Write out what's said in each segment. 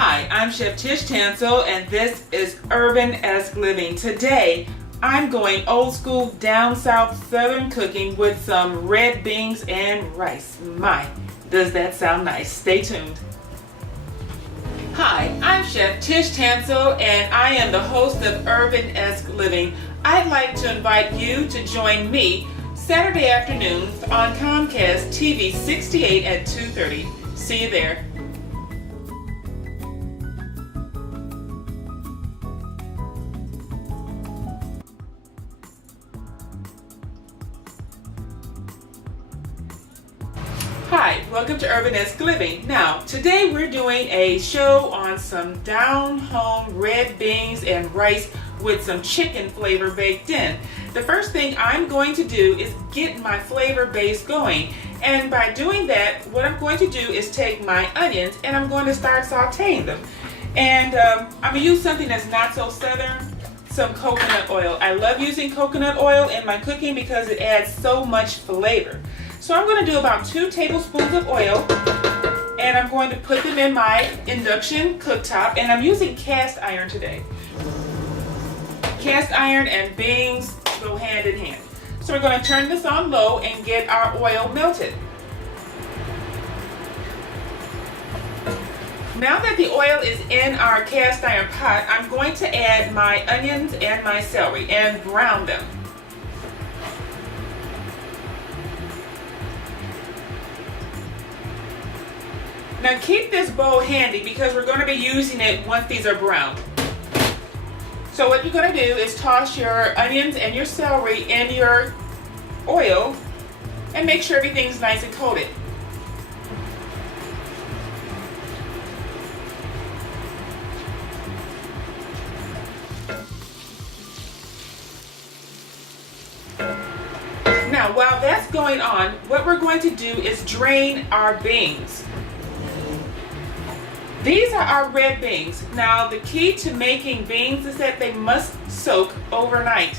Hi, I'm Chef Tish Tansil, and this is URBANesque Living. Today, I'm going old school down south southern cooking with some red beans and rice. My, does that sound nice. Stay tuned. Hi, I'm Chef Tish Tansil, and I am the host of URBANesque Living. I'd like to invite you to join me Saturday afternoons on Comcast TV 68 at 2:30. See you there. Hi, welcome to URBANesque Living. Now, today we're doing a show on some down-home red beans and rice with some chicken flavor baked in. The first thing I'm going to do is get my flavor base going. And by doing that, what I'm going to do is take my onions and I'm going to start sauteing them. And I'm going to use something that's not so southern, some coconut oil. I love using coconut oil in my cooking because it adds so much flavor. So I'm going to do about 2 tablespoons of oil, and I'm going to put them in my induction cooktop, and I'm using cast iron today. Cast iron and beans go hand in hand. So we're going to turn this on low and get our oil melted. Now that the oil is in our cast iron pot, I'm going to add my onions and my celery and brown them. Now keep this bowl handy because we're going to be using it once these are brown. So what you're going to do is toss your onions and your celery in your oil and make sure everything's nice and coated. Now while that's going on, what we're going to do is drain our beans. These are our red beans. Now the key to making beans is that they must soak overnight.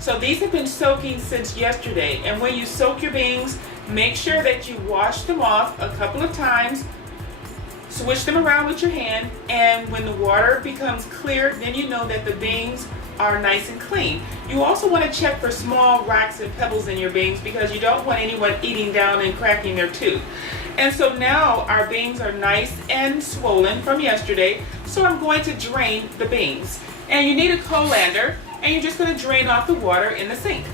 So these have been soaking since yesterday, and when you soak your beans, make sure that you wash them off a couple of times, swish them around with your hand, and when the water becomes clear, then you know that the beans are nice and clean. You also want to check for small rocks and pebbles in your beans because you don't want anyone eating down and cracking their tooth. And so now our beans are nice and swollen from yesterday, so I'm going to drain the beans. And you need a colander, and you're just going to drain off the water in the sink.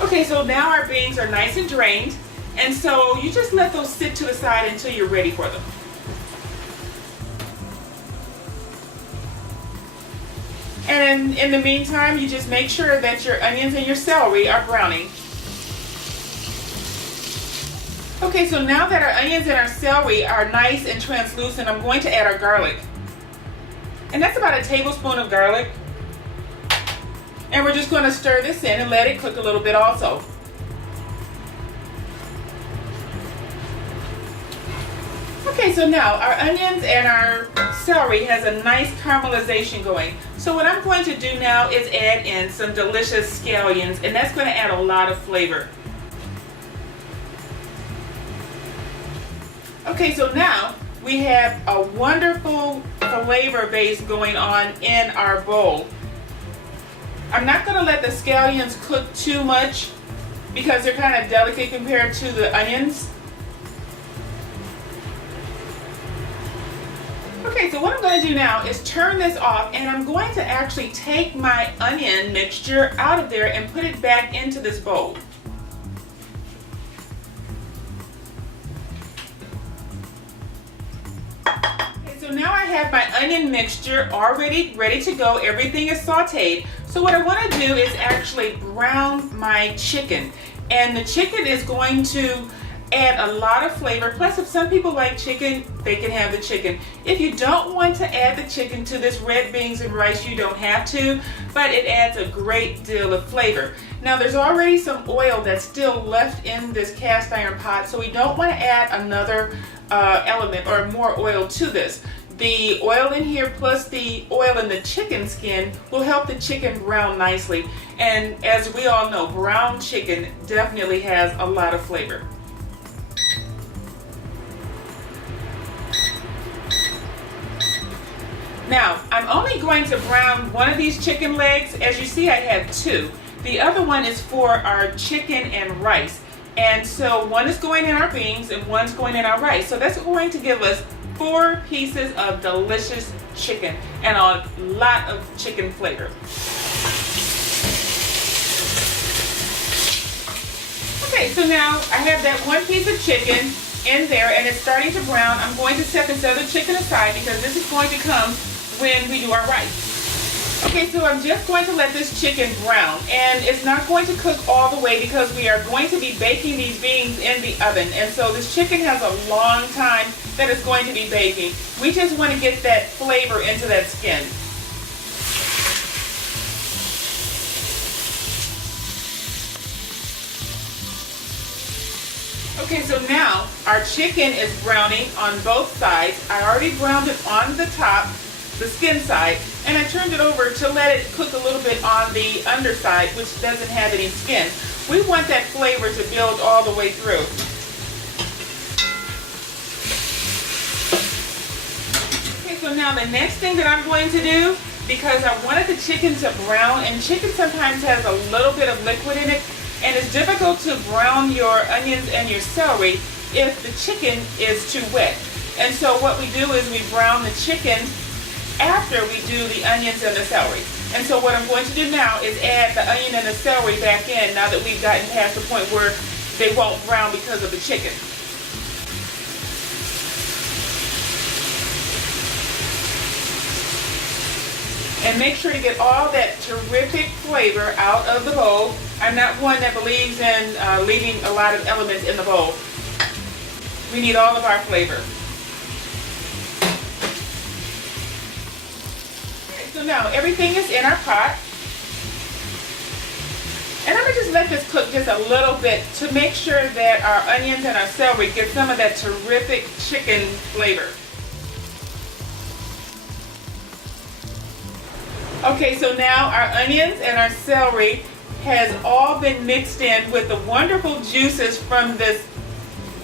Okay, so now our beans are nice and drained, and so you just let those sit to the side until you're ready for them. And in the meantime, you just make sure that your onions and your celery are browning. Okay, so now that our onions and our celery are nice and translucent, I'm going to add our garlic. And that's about a tablespoon of garlic. And we're just going to stir this in and let it cook a little bit also. Okay, so now our onions and our celery has a nice caramelization going. So what I'm going to do now is add in some delicious scallions, and that's going to add a lot of flavor. Okay, so now we have a wonderful flavor base going on in our bowl. I'm not going to let the scallions cook too much because they're kind of delicate compared to the onions. Okay, so what I'm going to do now is turn this off, and I'm going to actually take my onion mixture out of there and put it back into this bowl. So now I have my onion mixture already ready to go. Everything is sauteed. So what I want to do is actually brown my chicken. And the chicken is going to add a lot of flavor. Plus, if some people like chicken, they can have the chicken. If you don't want to add the chicken to this red beans and rice, you don't have to, but it adds a great deal of flavor. Now there's already some oil that's still left in this cast iron pot, so we don't want to add another element or more oil to this. The oil in here plus the oil in the chicken skin will help the chicken brown nicely. And as we all know, brown chicken definitely has a lot of flavor. Now, I'm only going to brown one of these chicken legs. As you see, I have two. The other one is for our chicken and rice. And so one is going in our beans and one's going in our rice. So that's going to give us 4 pieces of delicious chicken and a lot of chicken flavor. Okay, so now I have that 1 piece of chicken in there and it's starting to brown. I'm going to set this other chicken aside because this is going to come when we do our rice. Okay, so I'm just going to let this chicken brown, and it's not going to cook all the way because we are going to be baking these beans in the oven, and so this chicken has a long time that it's going to be baking. We just want to get that flavor into that skin. Okay, so now our chicken is browning on both sides. I already browned it on the top, the skin side, and I turned it over to let it cook a little bit on the underside, which doesn't have any skin. We want that flavor to build all the way through. Okay, so now the next thing that I'm going to do, because I wanted the chicken to brown, and chicken sometimes has a little bit of liquid in it, and it's difficult to brown your onions and your celery if the chicken is too wet. And so what we do is we brown the chicken after we do the onions and the celery. And so what I'm going to do now is add the onion and the celery back in now that we've gotten past the point where they won't brown because of the chicken. And make sure to get all that terrific flavor out of the bowl. I'm not one that believes in leaving a lot of elements in the bowl. We need all of our flavor. So now everything is in our pot, and I'm going to just let this cook just a little bit to make sure that our onions and our celery get some of that terrific chicken flavor. Okay, so now our onions and our celery has all been mixed in with the wonderful juices from this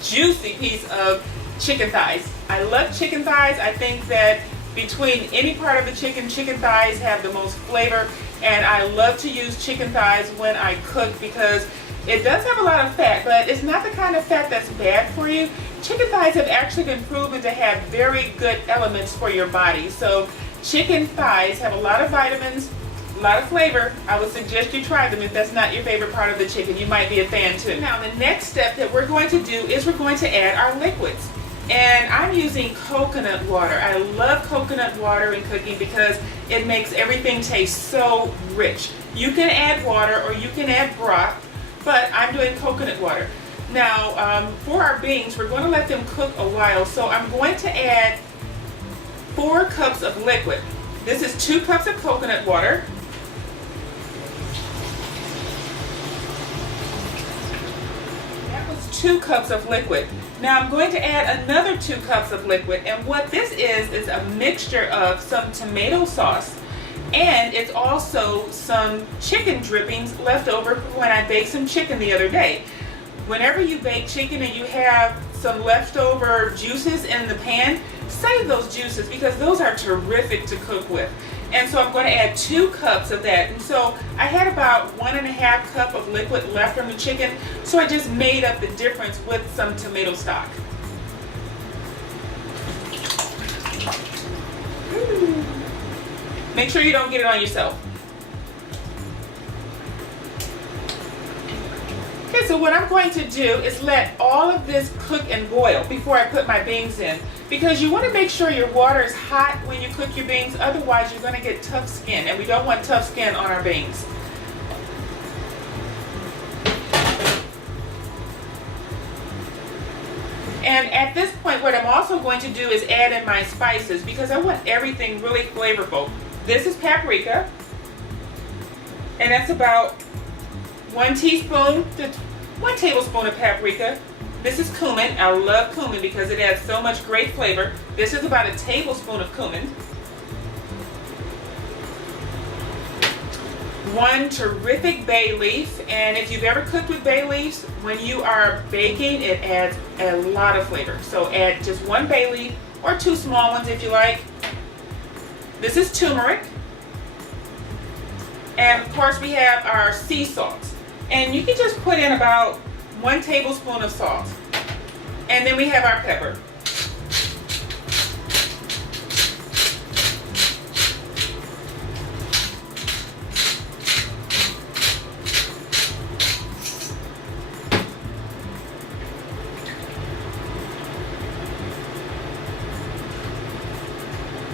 juicy piece of chicken thighs. I love chicken thighs. I think that between any part of the chicken, chicken thighs have the most flavor, and I love to use chicken thighs when I cook because it does have a lot of fat, but it's not the kind of fat that's bad for you. Chicken thighs have actually been proven to have very good elements for your body. So chicken thighs have a lot of vitamins, a lot of flavor. I would suggest you try them if that's not your favorite part of the chicken. You might be a fan too. Now the next step that we're going to do is we're going to add our liquids. And I'm using coconut water. I love coconut water in cooking because it makes everything taste so rich. You can add water or you can add broth, but I'm doing coconut water. Now, for our beans, we're going to let them cook a while, so I'm going to add 4 cups of liquid. This is 2 cups of coconut water. That was 2 cups of liquid. Now I'm going to add another 2 cups of liquid, and what this is a mixture of some tomato sauce, and it's also some chicken drippings left over when I baked some chicken the other day. Whenever you bake chicken and you have some leftover juices in the pan, save those juices because those are terrific to cook with. And so I'm going to add 2 cups of that. And so I had about 1.5 cup of liquid left from the chicken, so I just made up the difference with some tomato stock. Make sure you don't get it on yourself. Okay, so what I'm going to do is let all of this cook and boil before I put my beans in, because you want to make sure your water is hot when you cook your beans, otherwise you're going to get tough skin, and we don't want tough skin on our beans. And at this point, what I'm also going to do is add in my spices because I want everything really flavorful. This is paprika, and that's about 1 teaspoon to 1 tablespoon of paprika. This is cumin. I love cumin because it adds so much great flavor. This is about a tablespoon of cumin. 1 terrific bay leaf, and if you've ever cooked with bay leaves, when you are baking, it adds a lot of flavor. So add just 1 bay leaf or 2 small ones if you like. This is turmeric. And of course we have our sea salt. And you can just put in about 1 tablespoon of salt. And then we have our pepper.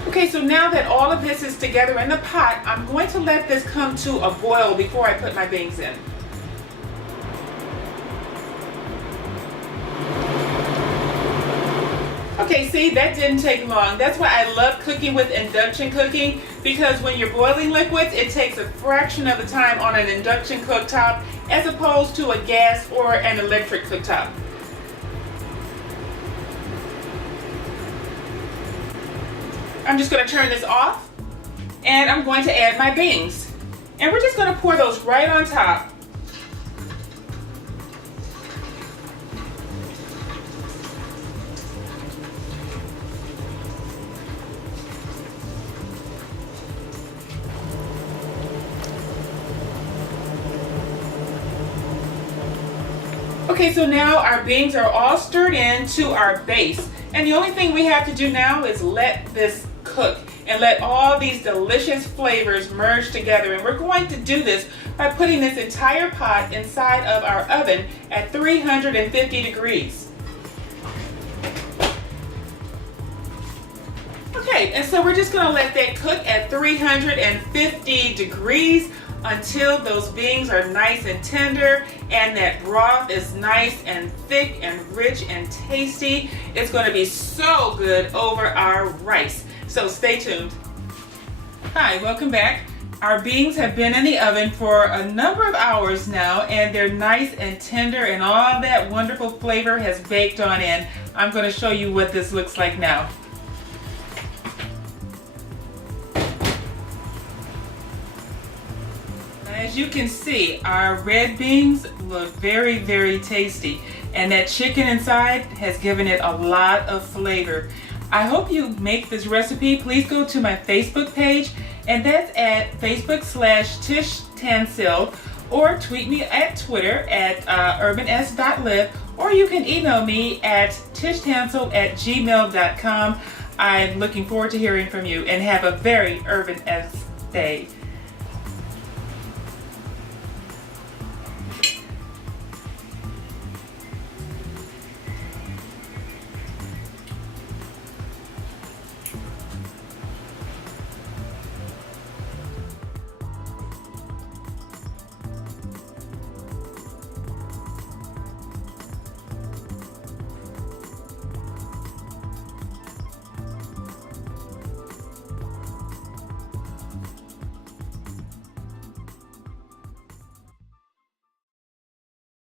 Okay, so now that all of this is together in the pot, I'm going to let this come to a boil before I put my beans in. Okay, see, that didn't take long. That's why I love cooking with induction cooking, because when you're boiling liquids, it takes a fraction of the time on an induction cooktop as opposed to a gas or an electric cooktop. I'm just going to turn this off, and I'm going to add my beans. And we're just going to pour those right on top. Okay, so now our beans are all stirred into our base. And the only thing we have to do now is let this cook and let all these delicious flavors merge together. And we're going to do this by putting this entire pot inside of our oven at 350 degrees. Okay, and so we're just going to let that cook at 350 degrees until those beans are nice and tender and that broth is nice and thick and rich and tasty. It's going to be so good over our rice. So stay tuned. Hi, welcome back. Our beans have been in the oven for a number of hours now, and they're nice and tender, and all that wonderful flavor has baked on in. I'm going to show you what this looks like now. As you can see, our red beans look very, very tasty, and that chicken inside has given it a lot of flavor. I hope you make this recipe. Please go to my Facebook page, and that's at Facebook/Tish Tansil, or tweet me at Twitter at URBANesque.live, or you can email me at tishtansil@gmail.com. I'm looking forward to hearing from you, and have a very urban-esque day.